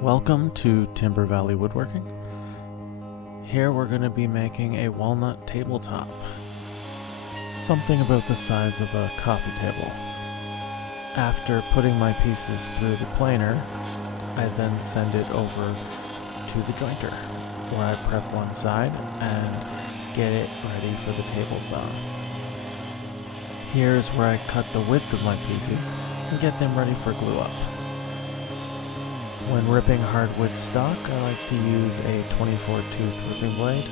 Welcome to Timber Valley Woodworking. Here we're going to be making a walnut tabletop. Something about the size of a coffee table. After putting my pieces through the planer, I then send it over to the jointer, where I prep one side and get it ready for the table saw. Here's where I cut the width of my pieces and get them ready for glue up. When ripping hardwood stock, I like to use a 24-tooth ripping blade.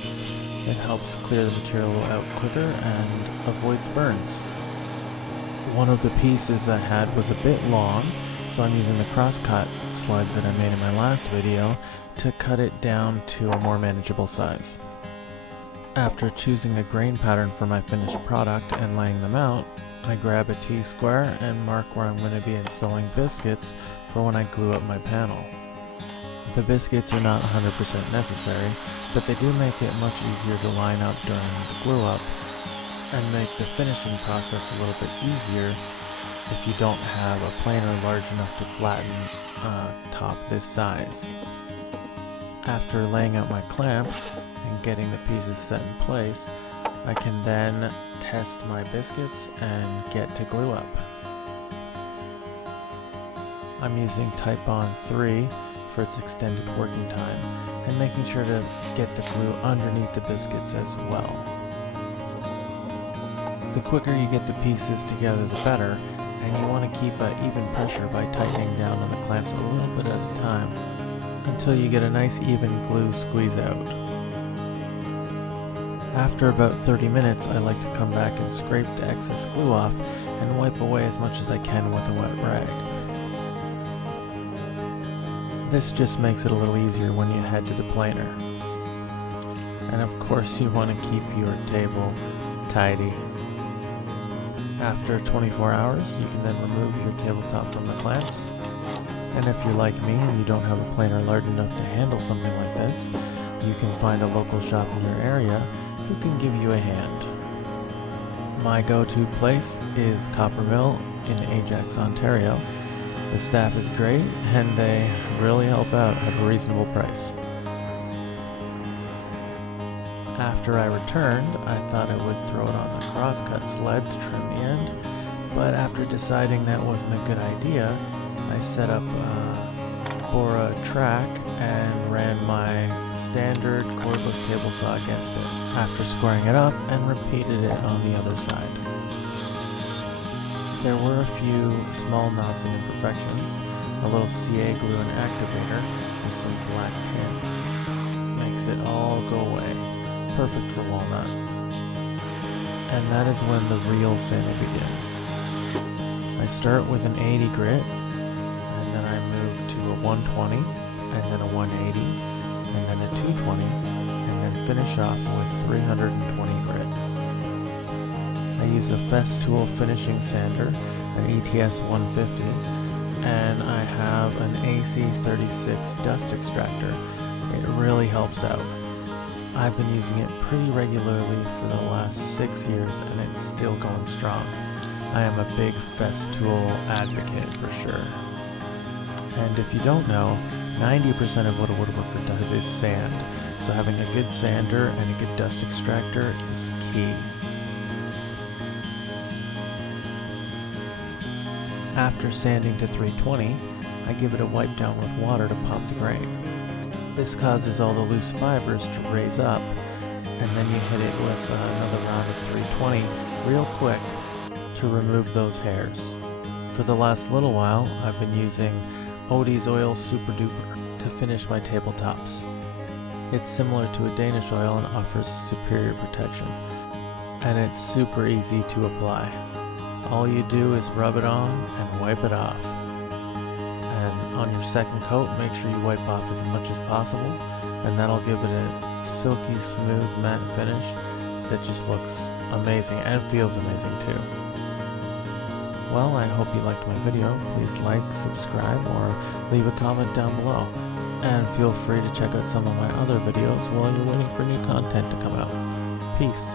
It helps clear the material out quicker and avoids burns. One of the pieces I had was a bit long, so I'm using the crosscut sled that I made in my last video to cut it down to a more manageable size. After choosing a grain pattern for my finished product and laying them out, I grab a T-square and mark where I'm going to be installing biscuits for when I glue up my panel. The biscuits are not 100% necessary, but they do make it much easier to line up during the glue up and make the finishing process a little bit easier if you don't have a planer large enough to flatten a top this size. After laying out my clamps and getting the pieces set in place, I can then test my biscuits and get to glue up. I'm using Type-On 3 for its extended working time and making sure to get the glue underneath the biscuits as well. The quicker you get the pieces together, the better, and you want to keep an even pressure by tightening down on the clamps a little bit at a time until you get a nice even glue squeeze out. After about 30 minutes, I like to come back and scrape the excess glue off and wipe away as much as I can with a wet rag. This just makes it a little easier when you head to the planer. And of course you want to keep your table tidy. After 24 hours, you can then remove your tabletop from the clamps. And if you're like me and you don't have a planer large enough to handle something like this, you can find a local shop in your area who can give you a hand. My go-to place is Kopper Mill in Ajax, Ontario. The staff is great and they really help out at a reasonable price. After I returned, I thought I would throw it on the crosscut sled to trim the end, but after deciding that wasn't a good idea, I set up for a track and ran my standard cordless table saw against it, after squaring it up and repeated it on the other side. There were a few small knots and imperfections. A little CA glue and activator with some black tin makes it all go away. Perfect for walnut. And that is when the real sanding begins. I start with an 80 grit, and then I move to a 120, and then a 180, and then a 220, and then finish off with 320 grit. I use a Festool finishing sander, an ETS 150, and I have an AC36 dust extractor. It really helps out. I've been using it pretty regularly for the last 6 years and it's still going strong. I am a big Festool advocate for sure. And if you don't know, 90% of what a woodworker does is sand, so having a good sander and a good dust extractor is key. After sanding to 320, I give it a wipe down with water to pop the grain. This causes all the loose fibers to raise up, and then you hit it with another round of 320 real quick to remove those hairs. For the last little while, I've been using Odie's Oil Super Duper to finish my tabletops. It's similar to a Danish oil and offers superior protection, and it's super easy to apply. All you do is rub it on and wipe it off. And on your second coat, make sure you wipe off as much as possible, and that'll give it a silky, smooth, matte finish that just looks amazing and feels amazing too. Well, I hope you liked my video. Please like, subscribe, or leave a comment down below. And feel free to check out some of my other videos while you're waiting for new content to come out. Peace.